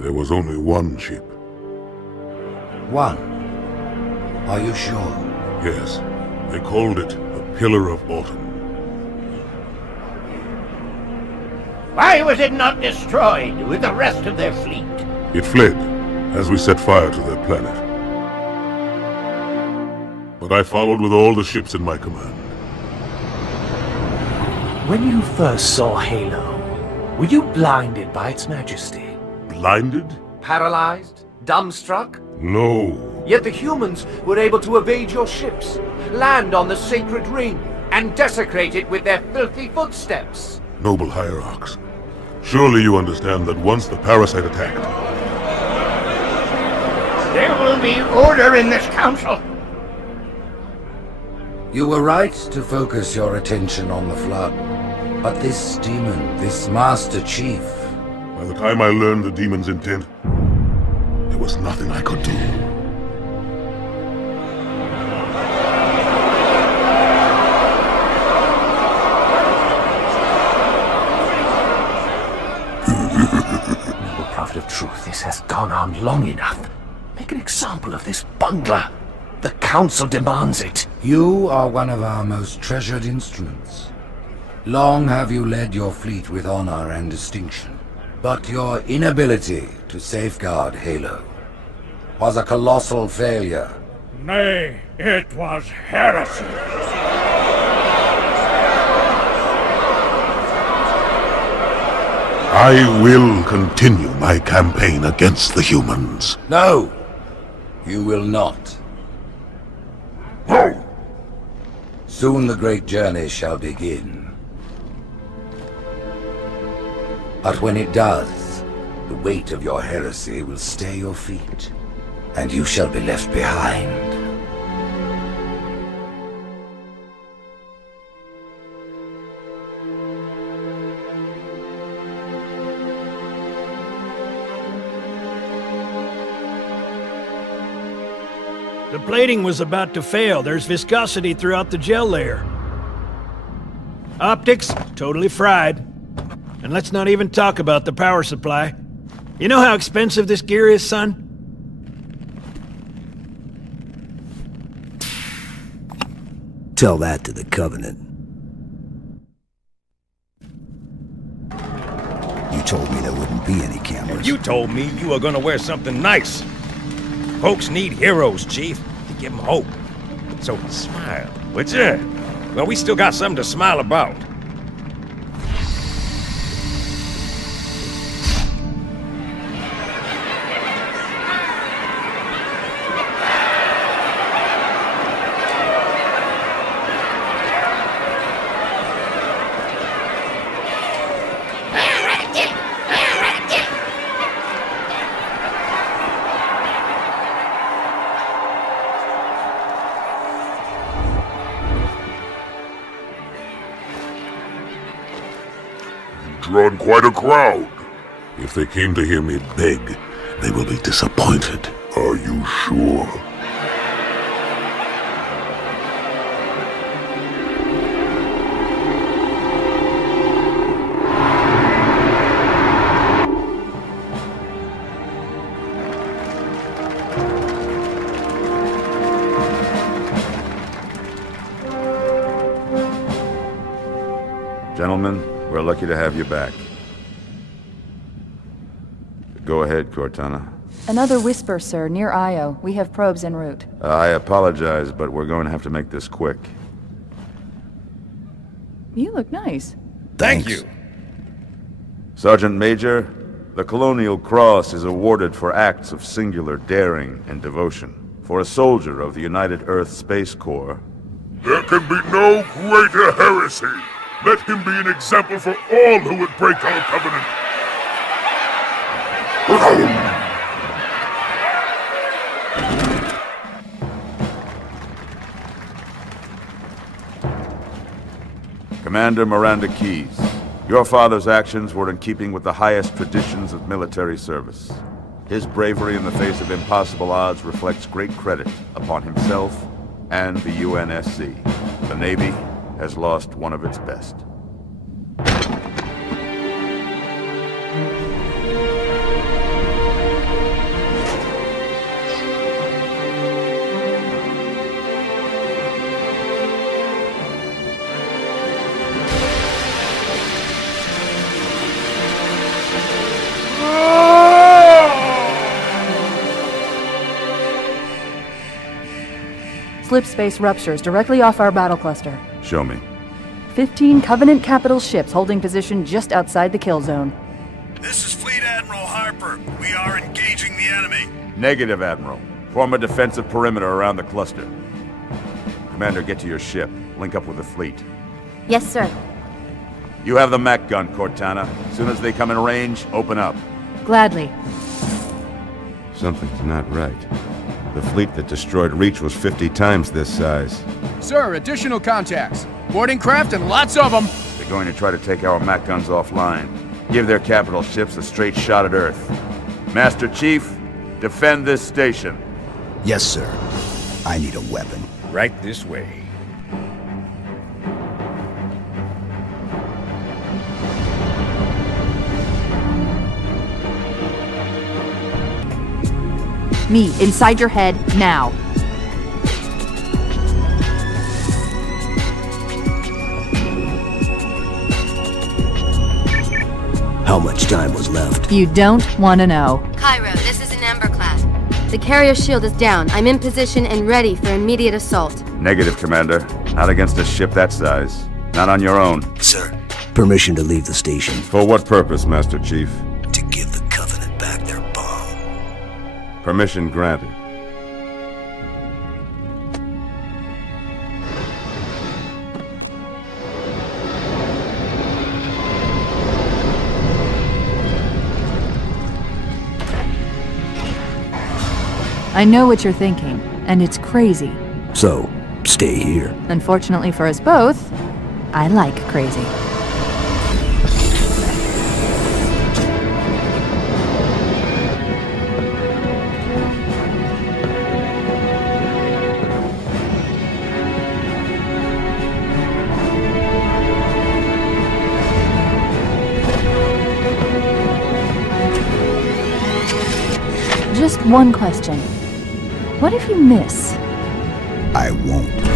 There was only one ship. One? Are you sure? Yes. They called it the Pillar of Autumn. Why was it not destroyed with the rest of their fleet? It fled as we set fire to their planet. But I followed with all the ships in my command. When you first saw Halo, were you blinded by its majesty? Blinded? Paralyzed? Dumbstruck? No. Yet the humans were able to evade your ships, land on the sacred ring, and desecrate it with their filthy footsteps. Noble Hierarchs, surely you understand that once the parasite attacked... There will be order in this council. You were right to focus your attention on the Flood. But this demon, this Master Chief... By the time I learned the demon's intent, there was nothing I could do. Noble Prophet of Truth, this has gone on long enough. Make an example of this bungler. The Council demands it. You are one of our most treasured instruments. Long have you led your fleet with honor and distinction. But your inability to safeguard Halo was a colossal failure. Nay, it was heresy. I will continue my campaign against the humans. No, you will not. No! Soon the great journey shall begin. But when it does, the weight of your heresy will stay your feet, and you shall be left behind. The plating was about to fail. There's viscosity throughout the gel layer. Optics, totally fried. And let's not even talk about the power supply. You know how expensive this gear is, son? Tell that to the Covenant. You told me there wouldn't be any cameras. You told me you were gonna wear something nice. Folks need heroes, Chief, to give them hope. So smile, would ya? Well, we still got something to smile about. Drawn quite a crowd. If they came to hear me beg, they will be disappointed. Are you sure? Gentlemen, we're lucky to have you back. Go ahead, Cortana. Another whisper, sir, near Io. We have probes en route. I apologize, but we're going to have to make this quick. You look nice. Thank you. Sergeant Major, the Colonial Cross is awarded for acts of singular daring and devotion. For a soldier of the United Earth Space Corps. There can be no greater heresy. Let him be an example for all who would break our covenant. Commander Miranda Keyes, your father's actions were in keeping with the highest traditions of military service. His bravery in the face of impossible odds reflects great credit upon himself and the UNSC. The Navy has lost one of its best. Slip space ruptures directly off our battle cluster. Show me. 15 Covenant capital ships holding position just outside the kill zone. This is Fleet Admiral Harper. We are engaging the enemy. Negative, Admiral. Form a defensive perimeter around the cluster. Commander, get to your ship. Link up with the fleet. Yes, sir. You have the mech gun, Cortana. As soon as they come in range, open up. Gladly. Something's not right. The fleet that destroyed Reach was 50 times this size. Sir, additional contacts. Boarding craft and lots of them. They're going to try to take our mech guns offline. Give their capital ships a straight shot at Earth. Master Chief, defend this station. Yes, sir. I need a weapon. Right this way. Me, inside your head, now. How much time was left? You don't want to know. Cairo, this is an Ember class. The carrier shield is down. I'm in position and ready for immediate assault. Negative, Commander. Not against a ship that size. Not on your own. Sir, permission to leave the station. For what purpose, Master Chief? To give the Covenant back their bomb. Permission granted. I know what you're thinking, and it's crazy. So, stay here. Unfortunately for us both, I like crazy. Just one question. What if you miss? I won't.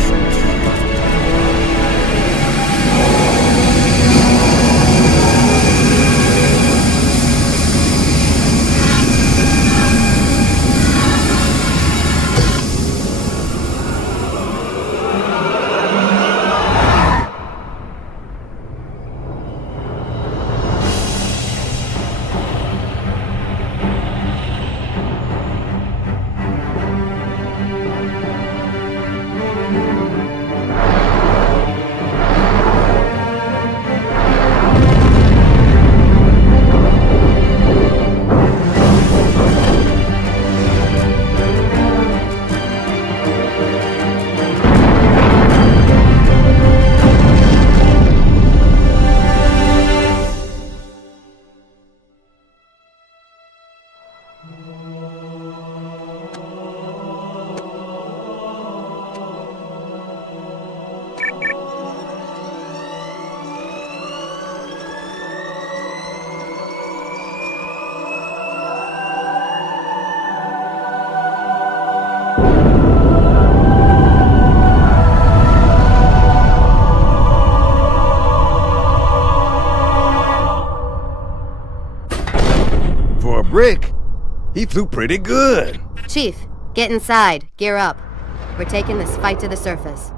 Rick, he flew pretty good. Chief, get inside. Gear up. We're taking this fight to the surface.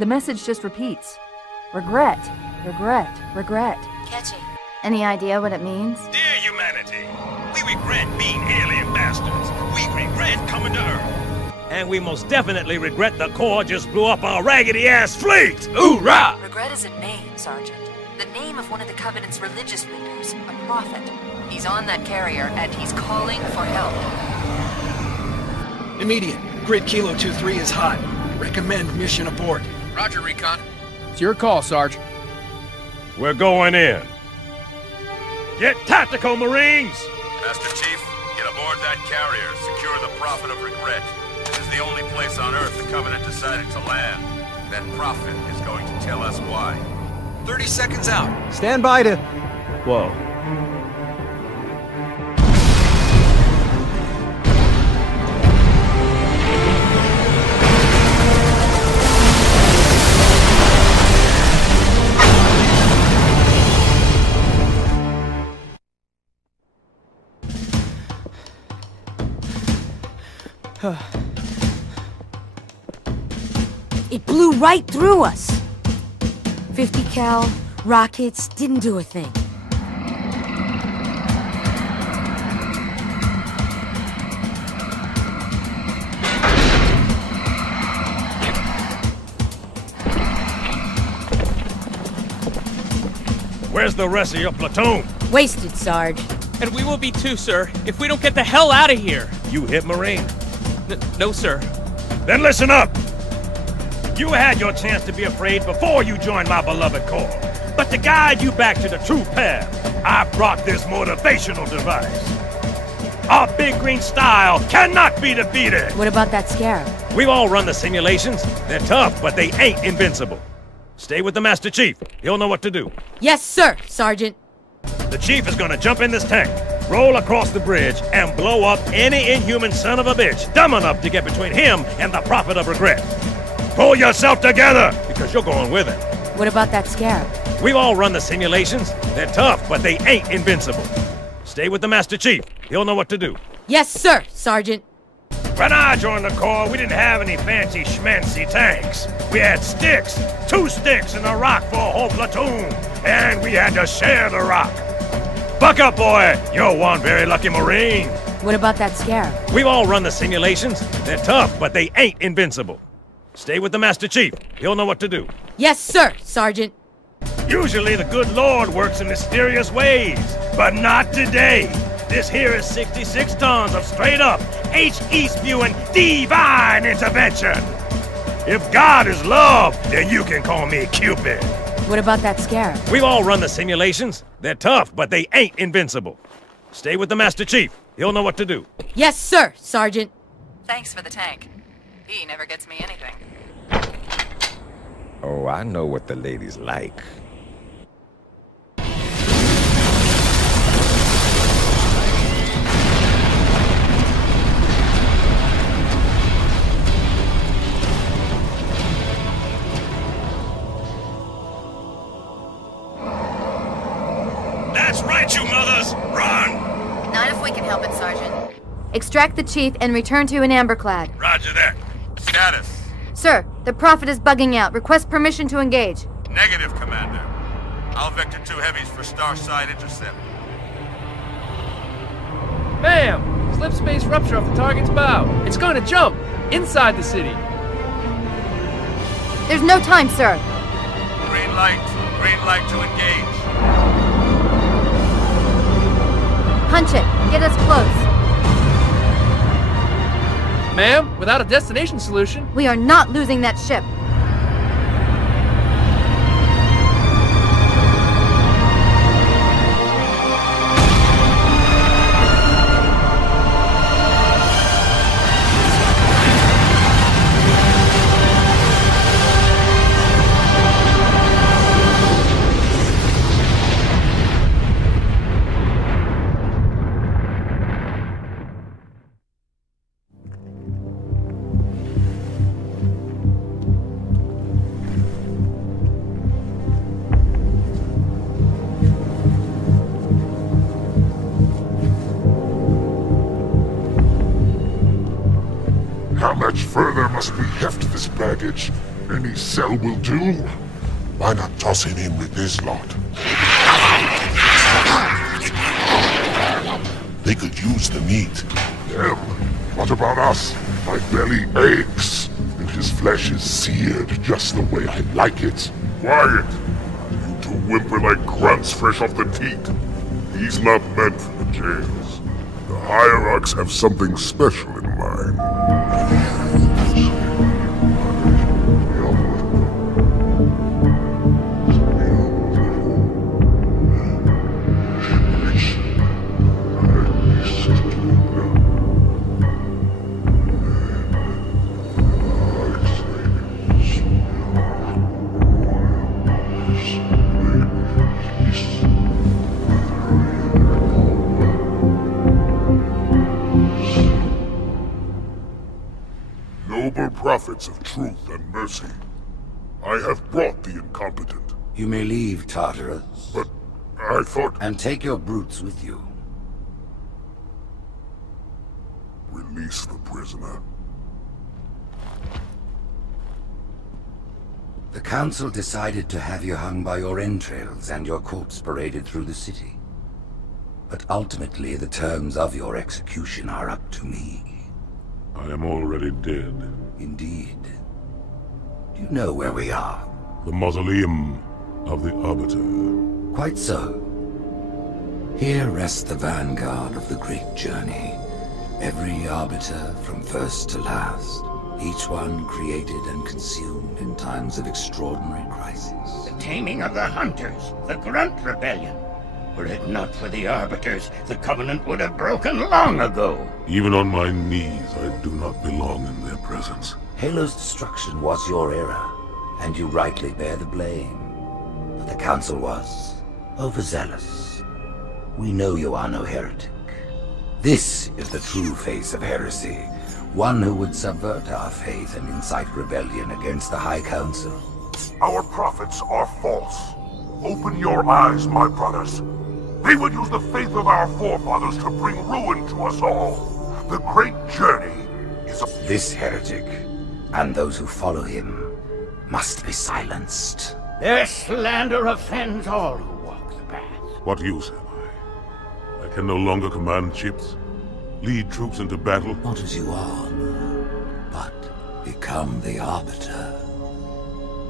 The message just repeats. Regret, regret, regret. Catchy. Any idea what it means? Dear humanity, we regret being alien bastards. We regret coming to Earth. And we most definitely regret the Corps just blew up our raggedy-ass fleet! Hoorah! Regret is a name, Sergeant. The name of one of the Covenant's religious leaders, a prophet. He's on that carrier, and he's calling for help. Immediate. Grid Kilo 2-3 is hot. Recommend mission abort. Roger, Recon. It's your call, Sarge. We're going in. Get tactical, Marines! Master Chief, get aboard that carrier. Secure the Prophet of Regret. This is the only place on Earth the Covenant decided to land. That Prophet is going to tell us why. 30 seconds out. Stand by to... Whoa. It blew right through us. 50 cal, rockets, didn't do a thing. Where's the rest of your platoon? Wasted, Sarge. And we will be too, sir, if we don't get the hell out of here. You hit Marine? No, sir. Then listen up! You had your chance to be afraid before you joined my beloved Corps. But to guide you back to the true path, I brought this motivational device. Our big green style cannot be defeated! What about that Scarab? We've all run the simulations. They're tough, but they ain't invincible. Stay with the Master Chief. He'll know what to do. Yes, sir, Sergeant. The Chief is gonna jump in this tank, roll across the bridge, and blow up any inhuman son of a bitch dumb enough to get between him and the Prophet of Regret. Pull yourself together, because you're going with him. What about that Scarab? We've all run the simulations. They're tough, but they ain't invincible. Stay with the Master Chief. He'll know what to do. Yes, sir, Sergeant. When I joined the Corps, we didn't have any fancy schmancy tanks. We had sticks, 2 sticks and a rock for a whole platoon, and we had to share the rock. Buck up, boy! You're one very lucky Marine. What about that Scarab? We've all run the simulations. They're tough, but they ain't invincible. Stay with the Master Chief. He'll know what to do. Yes, sir, Sergeant. Usually the good Lord works in mysterious ways, but not today. This here is 66 tons of straight-up, H-E-spewing divine intervention. If God is love, then you can call me Cupid. What about that Scarab? We've all run the simulations. They're tough, but they ain't invincible. Stay with the Master Chief. He'll know what to do. Yes, sir, Sergeant. Thanks for the tank. He never gets me anything. Oh, I know what the ladies like. That's right, you mothers! Run! Not if we can help it, Sergeant. Extract the Chief and return to an Amberclad. Roger that. Status. Sir, the Prophet is bugging out. Request permission to engage. Negative, Commander. I'll vector 2 heavies for Starside intercept. Bam! Slip space rupture off the target's bow. It's going to jump inside the city. There's no time, sir. Green light to engage. Punch it. Get us close. Ma'am, without a destination solution... We are not losing that ship. How much further must we heft this baggage? Any cell will do. Why not toss him in with this lot? They could use the meat. Them? What about us? My belly aches, and his flesh is seared just the way I like it. Quiet! You two whimper-like grunts fresh off the teat. He's not meant for the jails. The Hierarchs have something special in mind. Noble prophets of truth and mercy, I have brought the incompetent. You may leave, Tartarus. But I thought... And take your brutes with you. Release the prisoner. The Council decided to have you hung by your entrails and your corpse paraded through the city. But ultimately, the terms of your execution are up to me. I am already dead. Indeed. Do you know where we are? The mausoleum of the Arbiter. Quite so. Here rests the vanguard of the great journey. Every Arbiter from first to last. Each one created and consumed in times of extraordinary crisis. The taming of the Hunters, the Grunt Rebellion. Were it not for the Arbiters, the Covenant would have broken long ago. Even on my knees, I do not belong in their presence. Halo's destruction was your error, and you rightly bear the blame. But the Council was overzealous. We know you are no heretic. This is the true face of heresy. One who would subvert our faith and incite rebellion against the High Council. Our prophets are false. Open your eyes, my brothers. They will use the faith of our forefathers to bring ruin to us all. The great journey is a... This heretic, and those who follow him, must be silenced. Their slander offends all who walk the path. What use am I? I can no longer command ships, lead troops into battle. Not as you are, but become the Arbiter.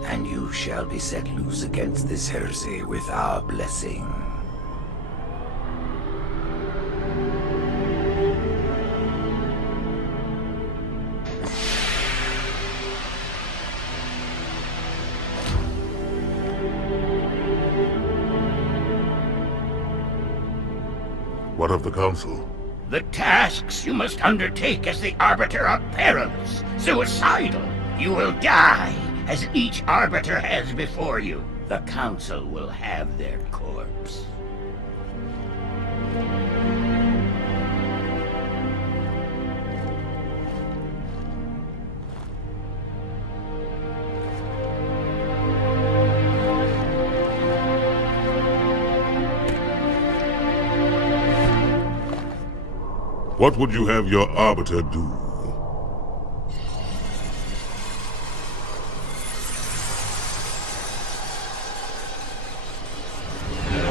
And you shall be set loose against this heresy with our blessing. What of the Council? The tasks you must undertake as the Arbiter are perilous, suicidal. You will die, as each Arbiter has before you. The Council will have their corpse. What would you have your Arbiter do?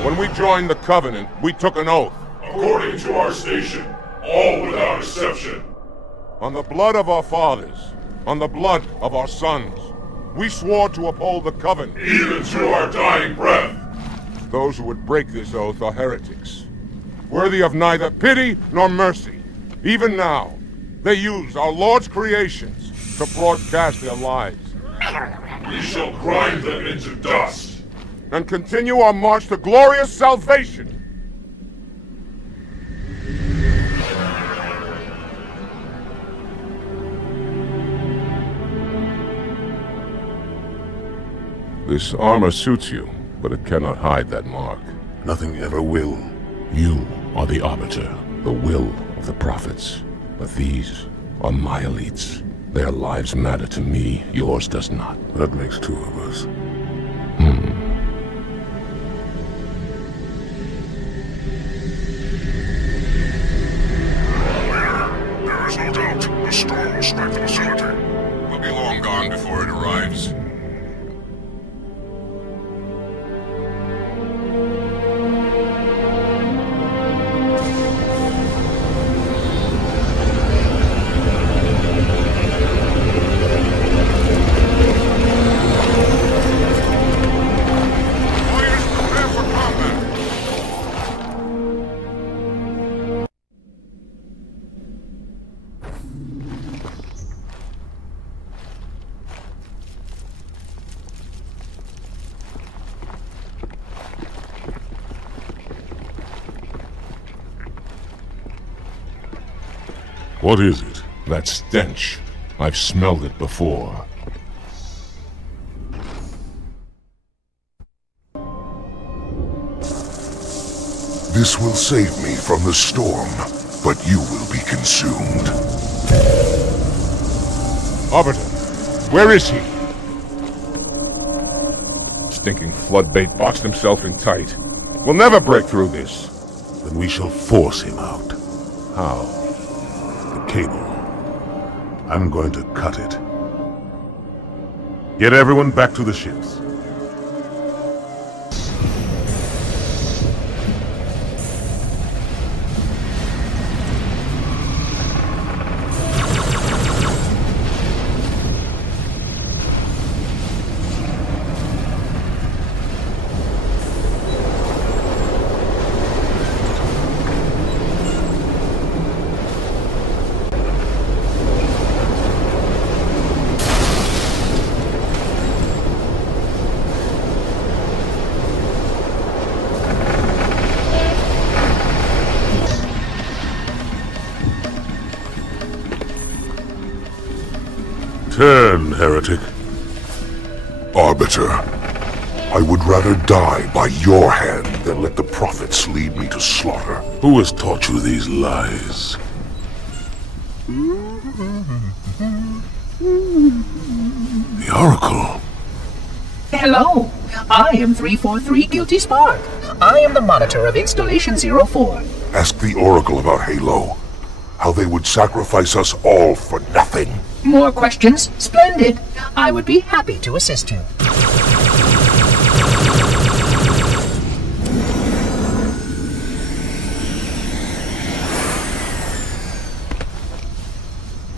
When we joined the Covenant, we took an oath. According to our station, all without exception. On the blood of our fathers, on the blood of our sons, we swore to uphold the Covenant. Even to our dying breath. Those who would break this oath are heretics, worthy of neither pity nor mercy. Even now, they use our Lord's creations to broadcast their lies. We shall grind them into dust. And continue our march to glorious salvation. This armor suits you, but it cannot hide that mark. Nothing ever will. You are the Arbiter. The will of the prophets. But these are my elites. Their lives matter to me, yours does not. That makes two of us. There is no doubt the storm will strike the facility. We'll be long gone before it arrives. What is it? That stench. I've smelled it before. This will save me from the storm, but you will be consumed. Arbiter, where is he? Stinking floodbait boxed himself in tight. We'll never break through this. Then we shall force him out. How? The cable. I'm going to cut it. Get everyone back to the ships. Turn, heretic. Arbiter, I would rather die by your hand than let the prophets lead me to slaughter. Who has taught you these lies? The Oracle. Hello, I am 343 Guilty Spark. I am the monitor of Installation 04. Ask the Oracle about Halo. How they would sacrifice us all for nothing. More questions? Splendid. I would be happy to assist you.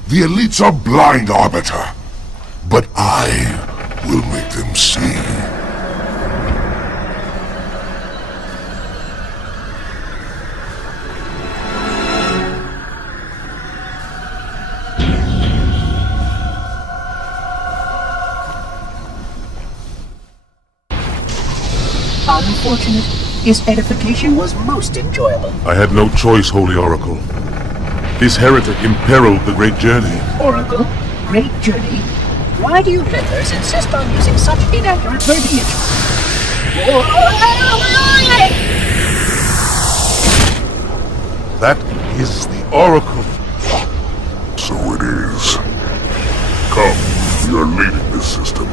The elites are blind, Arbiter. But I will make them see. Unfortunate. His edification was most enjoyable. I had no choice, Holy Oracle. This heretic imperiled the great journey. Oracle, great journey. Why do you members insist on using such inaccurate verbiage? That is the Oracle. So it is. Come, we are leaving this system.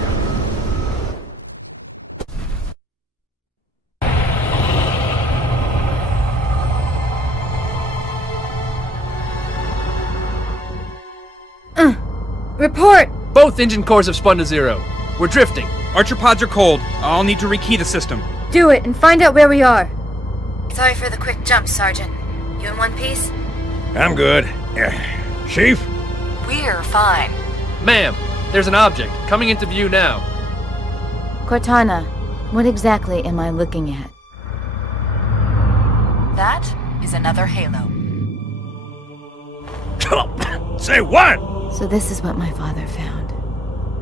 Report! Both engine cores have spun to zero. We're drifting. Archer pods are cold. I'll need to rekey the system. Do it and find out where we are. Sorry for the quick jump, Sergeant. You in one piece? I'm good. Chief? We're fine. Ma'am, there's an object coming into view now. Cortana, what exactly am I looking at? That is another Halo. Say what? So this is what my father found.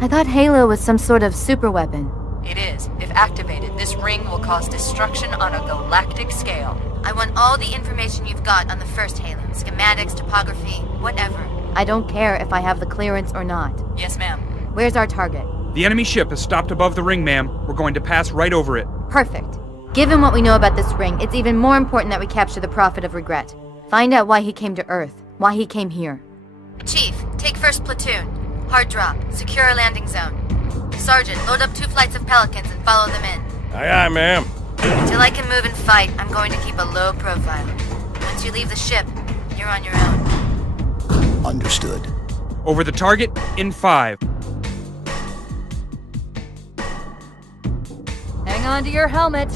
I thought Halo was some sort of super weapon. It is. If activated, this ring will cause destruction on a galactic scale. I want all the information you've got on the first Halo. Schematics, topography, whatever. I don't care if I have the clearance or not. Yes, ma'am. Where's our target? The enemy ship has stopped above the ring, ma'am. We're going to pass right over it. Perfect. Given what we know about this ring, it's even more important that we capture the Prophet of Regret. Find out why he came to Earth, why he came here. Chief, take first platoon. Hard drop. Secure our landing zone. Sergeant, load up 2 flights of Pelicans and follow them in. Aye, aye, ma'am. Until I can move and fight, I'm going to keep a low profile. Once you leave the ship, you're on your own. Understood. Over the target in 5. Hang on to your helmet.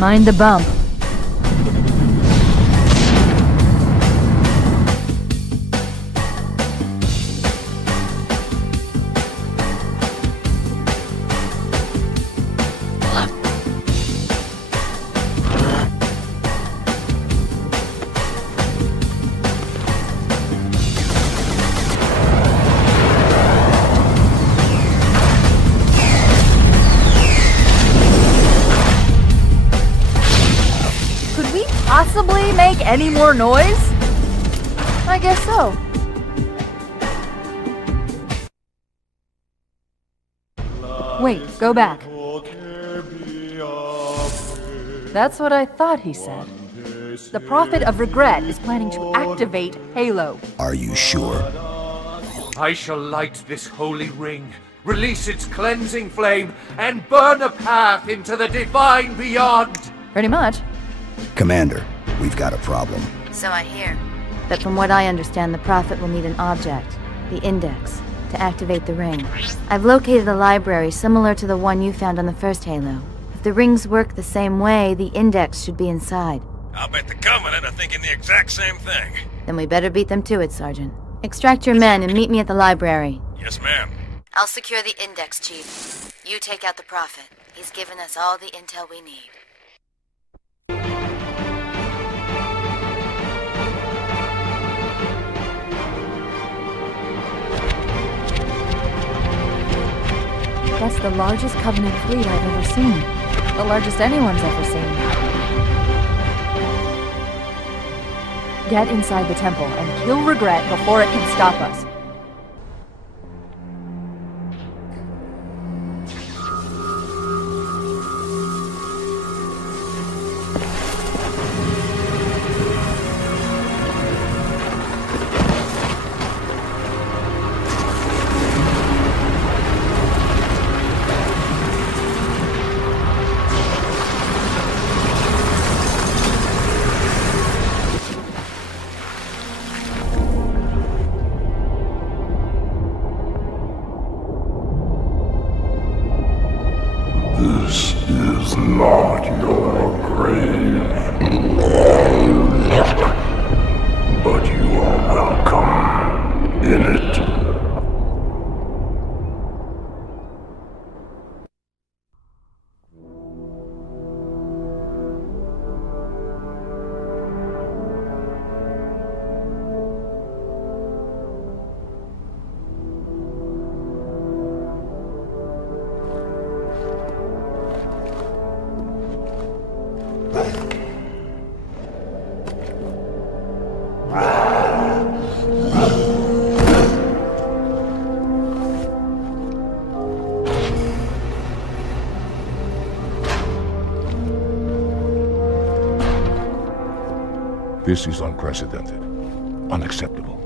Mind the bump. Possibly make any more noise? I guess so. Wait, go back. That's what I thought he said. The Prophet of Regret is planning to activate Halo. Are you sure? I shall light this holy ring, release its cleansing flame, and burn a path into the divine beyond! Pretty much. Commander, we've got a problem. So I hear. But from what I understand, the Prophet will need an object, the Index, to activate the ring. I've located a library similar to the one you found on the first Halo. If the rings work the same way, the Index should be inside. I'll bet the Covenant are thinking the exact same thing. Then we better beat them to it, Sergeant. Extract your men and meet me at the library. Yes, ma'am. I'll secure the Index, Chief. You take out the Prophet. He's given us all the intel we need. That's the largest Covenant fleet I've ever seen. The largest anyone's ever seen. Get inside the temple and kill Regret before it can stop us. This is not your grave. But you are welcome in it. This is unprecedented. Unacceptable.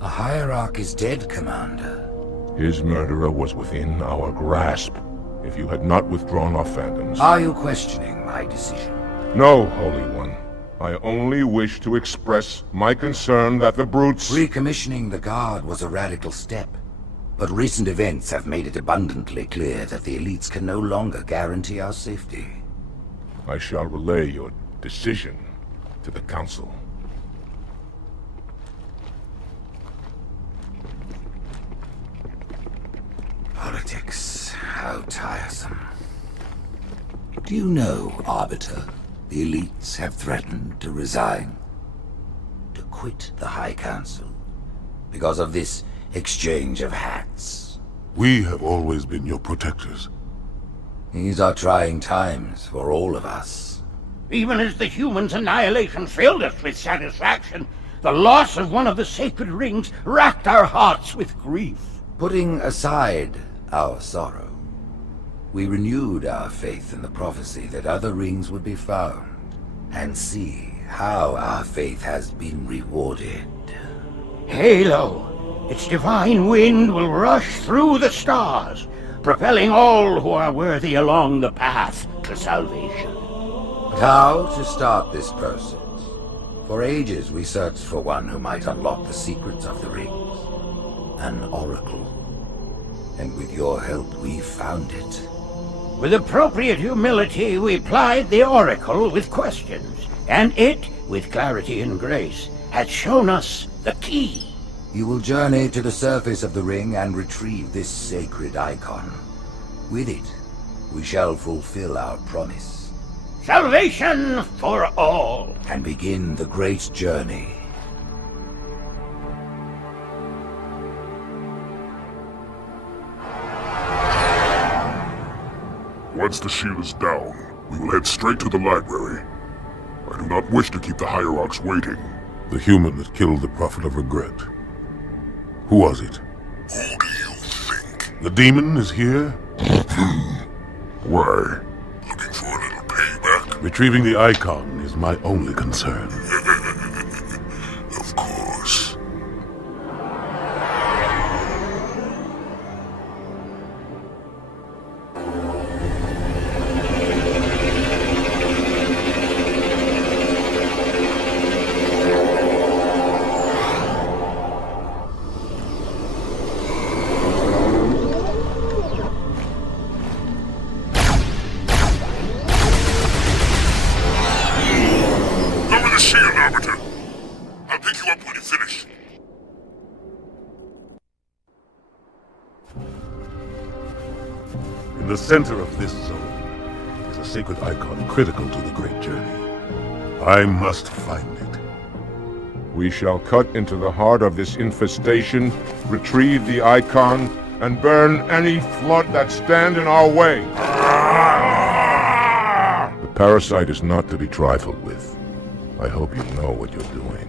The Hierarch is dead, Commander. His murderer was within our grasp. If you had not withdrawn our phantoms... Are you questioning my decision? No, Holy One. I only wish to express my concern that the brutes... Recommissioning the Guard was a radical step. But recent events have made it abundantly clear that the elites can no longer guarantee our safety. I shall relay your decision to the Council. Politics, how tiresome. Do you know, Arbiter, the elites have threatened to resign, to quit the High Council, because of this exchange of hats? We have always been your protectors. These are trying times for all of us. Even as the humans' annihilation filled us with satisfaction, the loss of one of the sacred rings racked our hearts with grief. Putting aside our sorrow, we renewed our faith in the prophecy that other rings would be found, and see how our faith has been rewarded. Halo, its divine wind will rush through the stars, propelling all who are worthy along the path to salvation. But how to start this process? For ages we searched for one who might unlock the secrets of the rings. An oracle. And with your help, we found it. With appropriate humility, we plied the oracle with questions, and it, with clarity and grace, has shown us the key. You will journey to the surface of the ring and retrieve this sacred icon. With it, we shall fulfill our promise. Salvation for all. And begin the great journey. Once the shield is down, we will head straight to the library. I do not wish to keep the Hierarchs waiting. The human that killed the Prophet of Regret. Who was it? Who do you think? The demon is here? Why? Looking for a little payback? Retrieving the icon is my only concern. Of course. In the center of this zone is a sacred icon critical to the Great Journey. I must find it. We shall cut into the heart of this infestation, retrieve the icon, and burn any flood that stand in our way. The parasite is not to be trifled with. I hope you know what you're doing.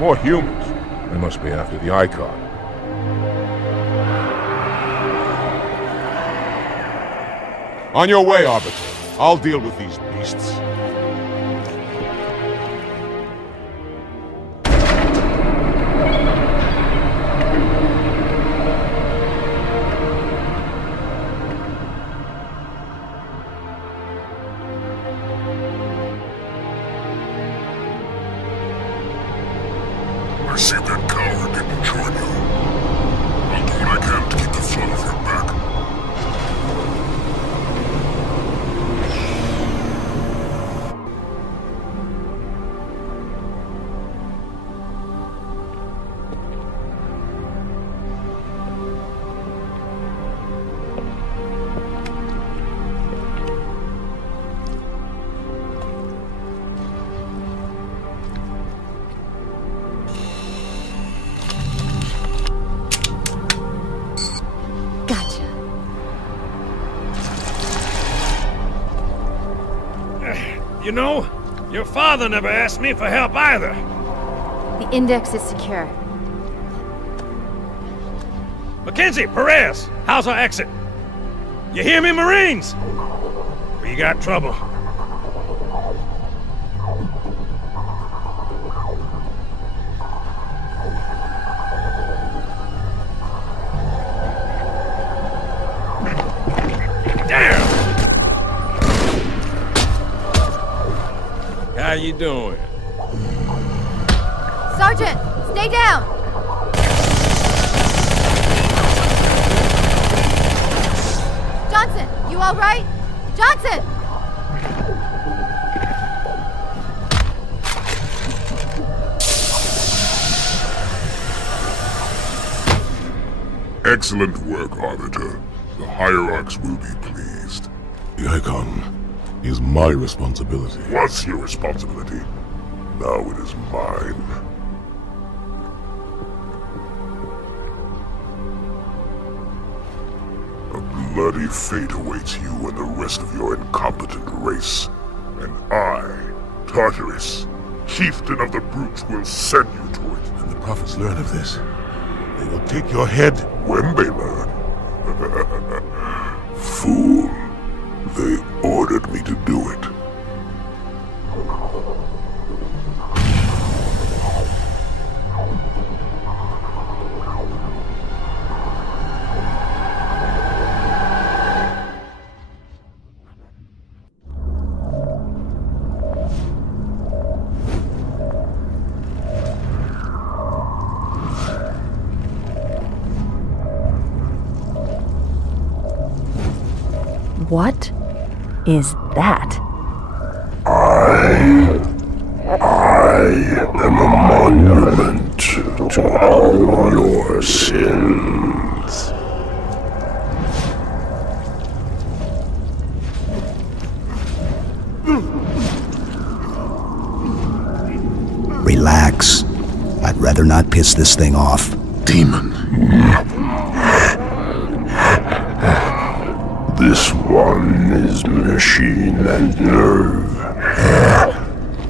More humans. They must be after the icon. On your way, Arbiter. I'll deal with these beasts. I see that coward didn't join you. I'll do what I can to keep the flood off your back. You know, your father never asked me for help either. The index is secure. Mackenzie, Perez, how's our exit? You hear me, Marines? We got trouble. How you doing? Sergeant, stay down! Johnson, you all right? Johnson! Excellent work, Arbiter. The Hierarchs will be pleased. The icon is my responsibility. Was your responsibility. Now it is mine. A bloody fate awaits you and the rest of your incompetent race. And I, Tartarus, chieftain of the brutes, will send you to it. When the prophets learn of this, they will take your head. When they learn. Fool. They ordered me to do it. What is that? I am a monument to all your sins. Relax. I'd rather not piss this thing off. demon. This one is machine and nerve,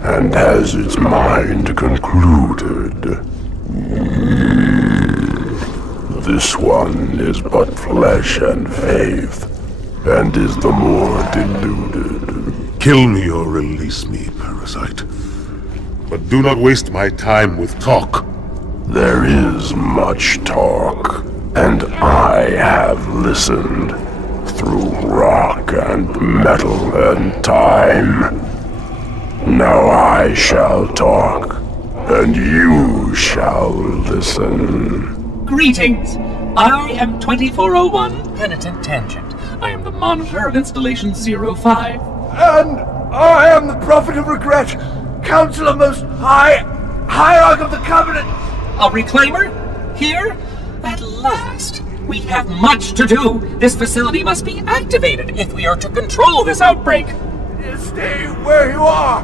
and has its mind concluded. This one is but flesh and faith, and is the more deluded. Kill me or release me, parasite. But do not waste my time with talk. There is much talk, and I have listened through rock and metal and time. Now I shall talk, and you shall listen. Greetings! I am 2401 Penitent Tangent. I am the monitor of Installation 05. And I am the Prophet of Regret, Counselor Most High, Hierarch of the Covenant. A reclaimer? Here? At last! We have much to do! This facility must be activated if we are to control this outbreak! Stay where you are!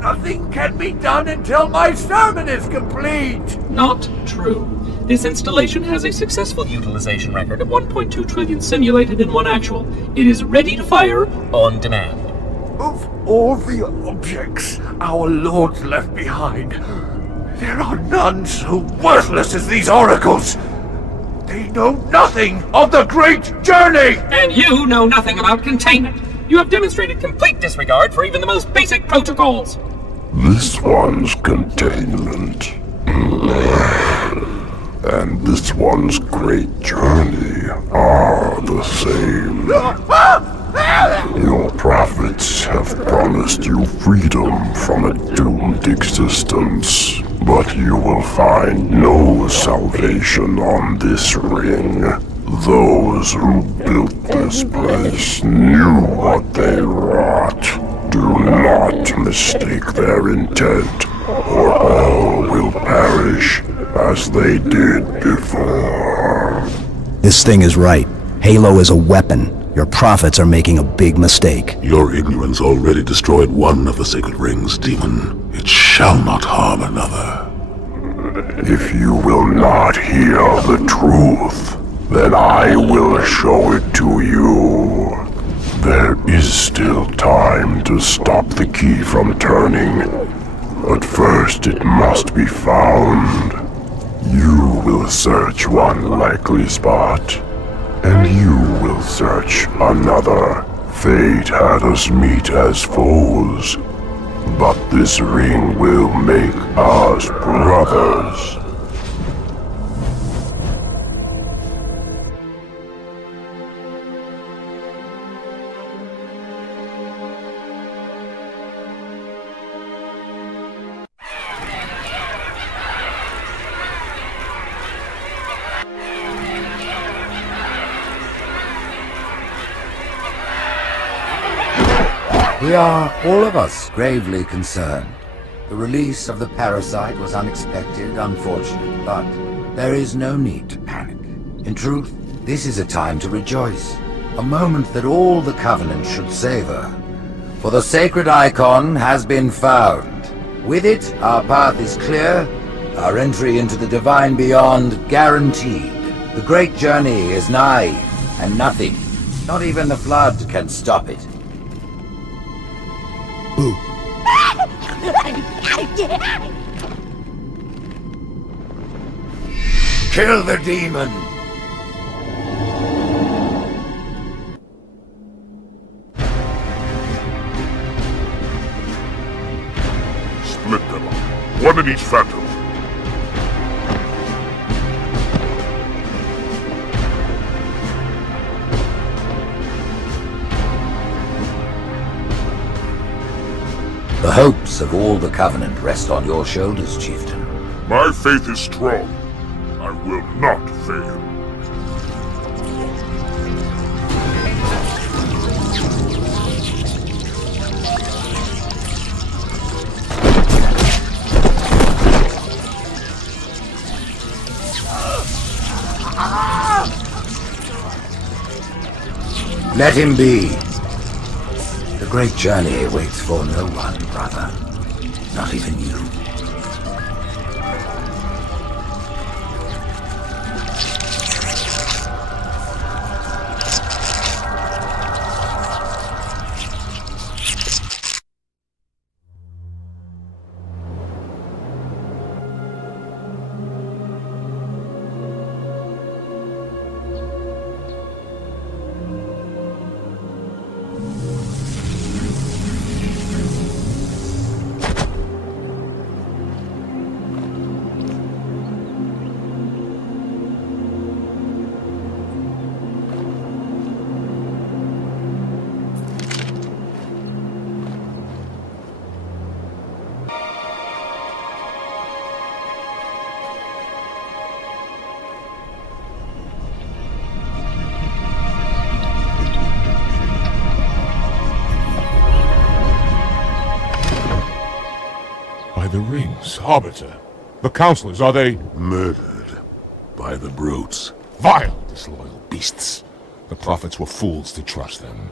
Nothing can be done until my sermon is complete! Not true. This installation has a successful utilization record of 1.2 trillion simulated and 1 actual. It is ready to fire on demand. Of all the objects our lords left behind, there are none so worthless as these oracles. They know nothing of the great journey! And you know nothing about containment. You have demonstrated complete disregard for even the most basic protocols. This one's containment. And this one's great journey are the same. Your prophets have promised you freedom from a doomed existence, but you will find no salvation on this ring. Those who built this place knew what they wrought. Do not mistake their intent, or all will perish as they did before. This thing is right. Halo is a weapon. Your prophets are making a big mistake. Your ignorance already destroyed one of the sacred rings, demon. It shall not harm another. If you will not hear the truth, then I will show it to you. There is still time to stop the key from turning, but first it must be found. You will search one likely spot, and you will search another. Fate had us meet as foes, but this ring will make us brothers. We are, all of us, gravely concerned. The release of the parasite was unexpected, unfortunate, but there is no need to panic. In truth, this is a time to rejoice. A moment that all the Covenant should savor. For the sacred icon has been found. With it, our path is clear, our entry into the divine beyond guaranteed. The great journey is nigh, and nothing, not even the flood, can stop it. Boo. Kill the demon! Split them up, one in each phantom. The hopes of all the Covenant rest on your shoulders, Chieftain. My faith is strong. I will not fail. Let him be. The great journey waits for no one, brother. Not even you. the rings, Arbiter? The counselors, are they... Murdered by the brutes. Vile, disloyal beasts. The prophets were fools to trust them.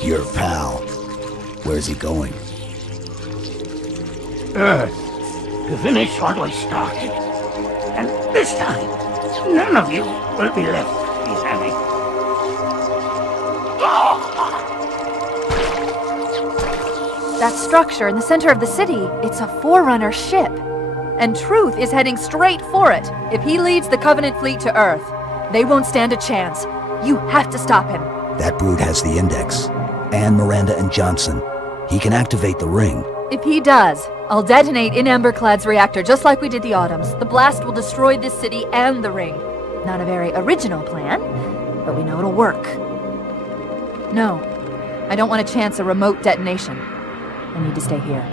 Your pal. Where's he going? Earth, to finish what we started. And this time, none of you will be left behind. That structure in the center of the city, it's a Forerunner ship. And Truth is heading straight for it. If he leads the Covenant fleet to Earth, they won't stand a chance. You have to stop him. That brute has the Index. And Miranda and Johnson. He can activate the ring. If he does, I'll detonate in Emberclad's reactor just like we did the Autumns. The blast will destroy this city and the ring. Not a very original plan, but we know it'll work. No, I don't want to chance a remote detonation. I need to stay here.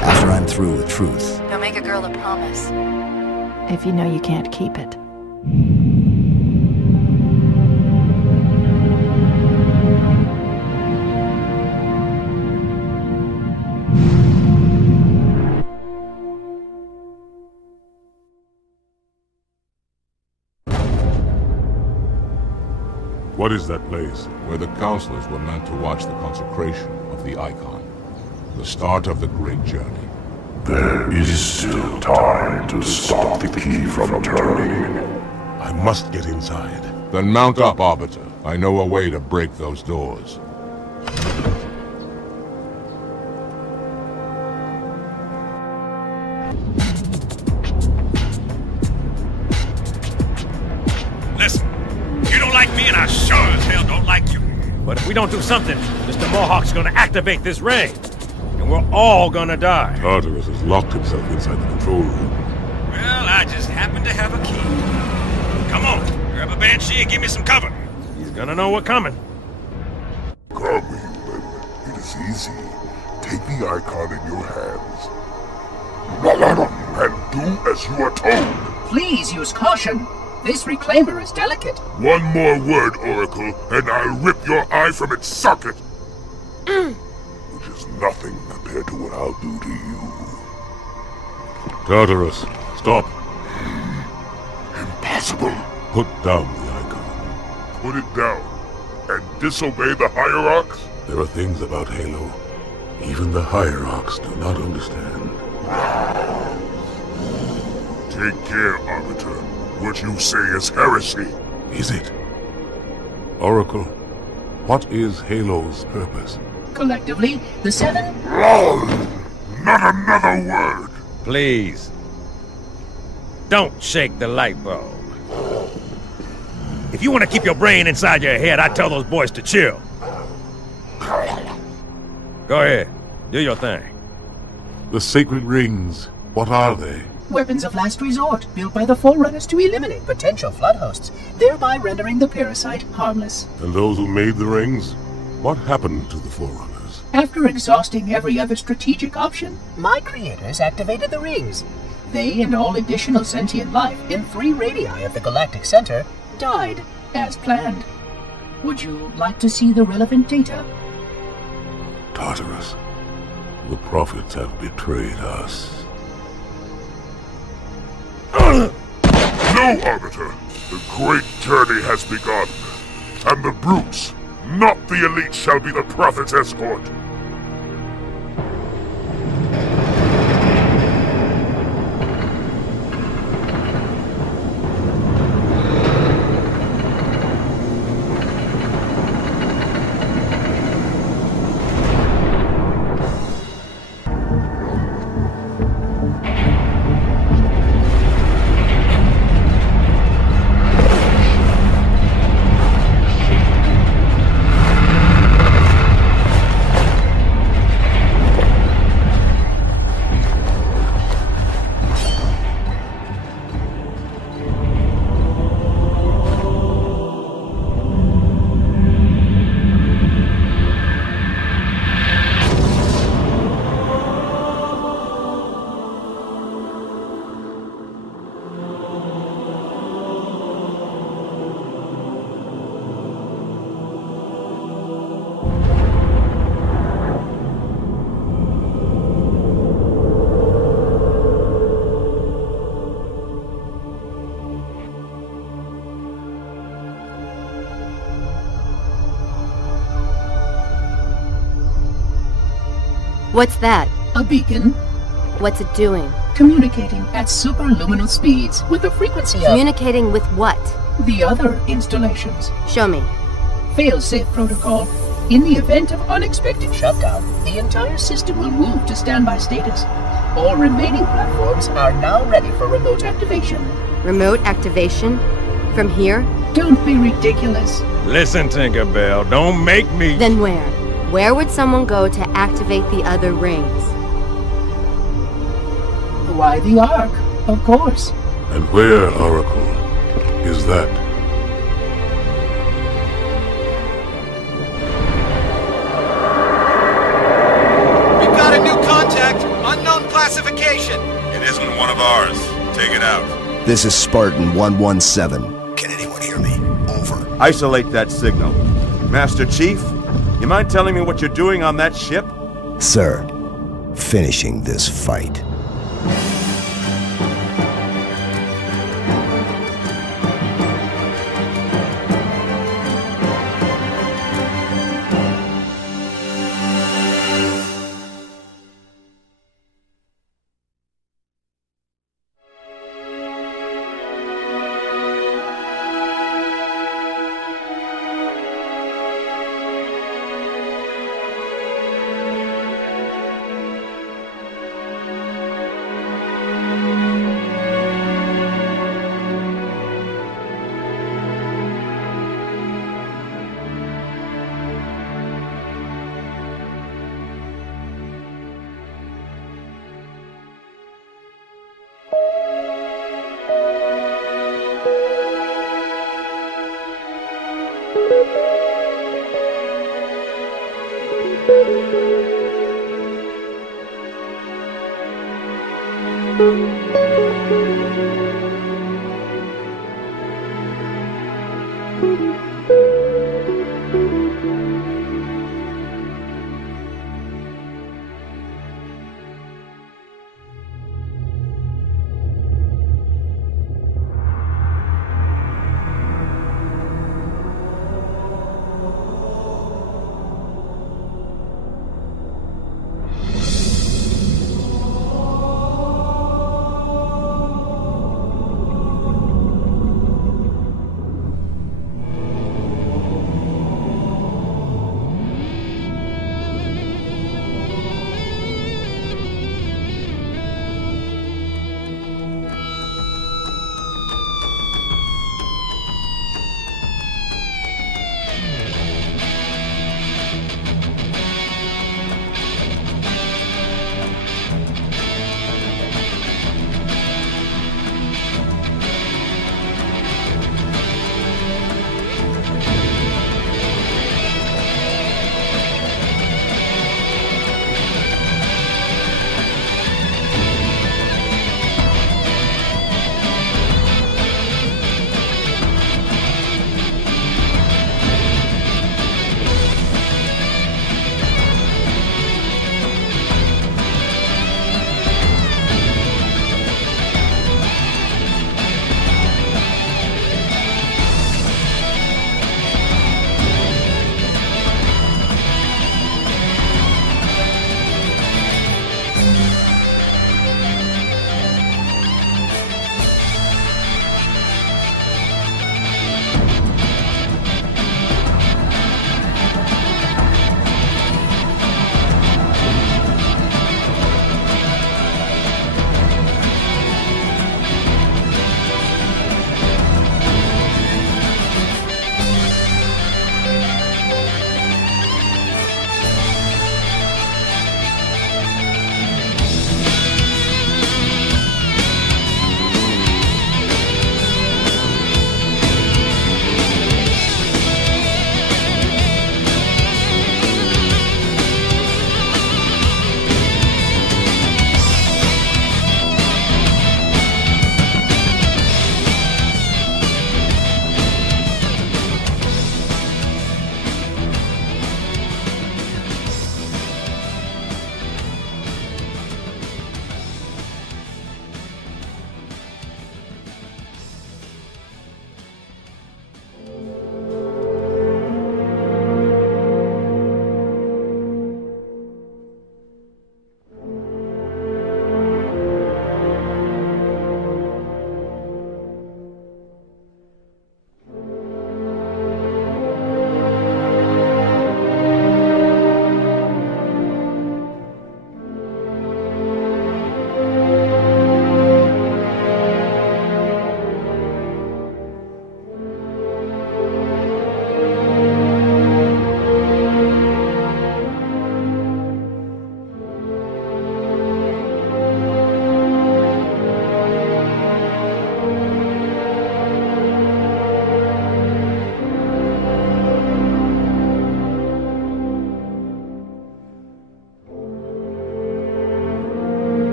After I'm through with Truth. You'll make a girl a promise. If you know you can't keep it. What is that place? Where the counselors were meant to watch the consecration of the Icon. The start of the great journey. There is still time to stop the key from turning. I must get inside. Then mount up, Arbiter. I know a way to break those doors. Listen, you don't like me and I sure as hell don't like you. But if we don't do something, Mr. Mohawk's gonna activate this ring. And we're all gonna die. Tartarus has locked himself inside the control room. Well, I just happen to have a key. Come on, grab a Banshee and give me some cover. He's gonna know we're coming. Come, human. It is easy. Take the Icon in your hands. And do as you are told. Please use caution. This reclaimer is delicate. One more word, Oracle, and I'll rip your eye from its socket. Which is nothing compared to what I'll do to you. Tartarus, stop. Impossible. Put down the Icon. Put it down and disobey the Hierarchs? There are things about Halo even the Hierarchs do not understand. Take care, Arbiter. What you say is heresy. Is it? Oracle, what is Halo's purpose? Collectively, the Seven... Not another word! Please. Don't shake the light bulb. If you want to keep your brain inside your head, I'd tell those boys to chill. Go ahead. Do your thing. The sacred rings, what are they? Weapons of last resort, built by the Forerunners to eliminate potential flood hosts, thereby rendering the parasite harmless. And those who made the rings? What happened to the Forerunners? After exhausting every other strategic option, my creators activated the rings. They and all additional sentient life in 3 radii of the Galactic Center died, as planned. Would you like to see the relevant data? Tartarus. The prophets have betrayed us. No, Arbiter! The great journey has begun, and the brutes, not the elite, shall be the Prophet's escort. What's that? A beacon. What's it doing? Communicating at superluminal speeds with the frequency of... Communicating with what? The other installations. Show me. Fail-safe protocol. In the event of unexpected shutdown, the entire system will move to standby status. All remaining platforms are now ready for remote activation. Remote activation? From here? Don't be ridiculous. Listen, Tinkerbell, don't make me... Then where? Where would someone go to activate the other rings? Why, the Ark, of course. And where, Oracle, is that? We've got a new contact. Unknown classification. It isn't one of ours. Take it out. This is Spartan 117. Can anyone hear me? Over. Isolate that signal. Master Chief, you mind telling me what you're doing on that ship? Sir, finishing this fight.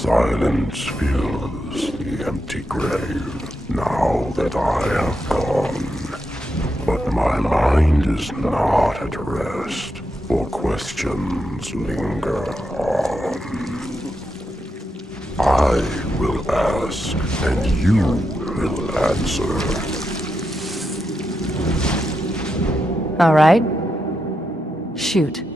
Silence fills the empty grave now that I have gone. But my mind is not at rest, for questions linger on. I will ask, and you will answer. All right. Shoot.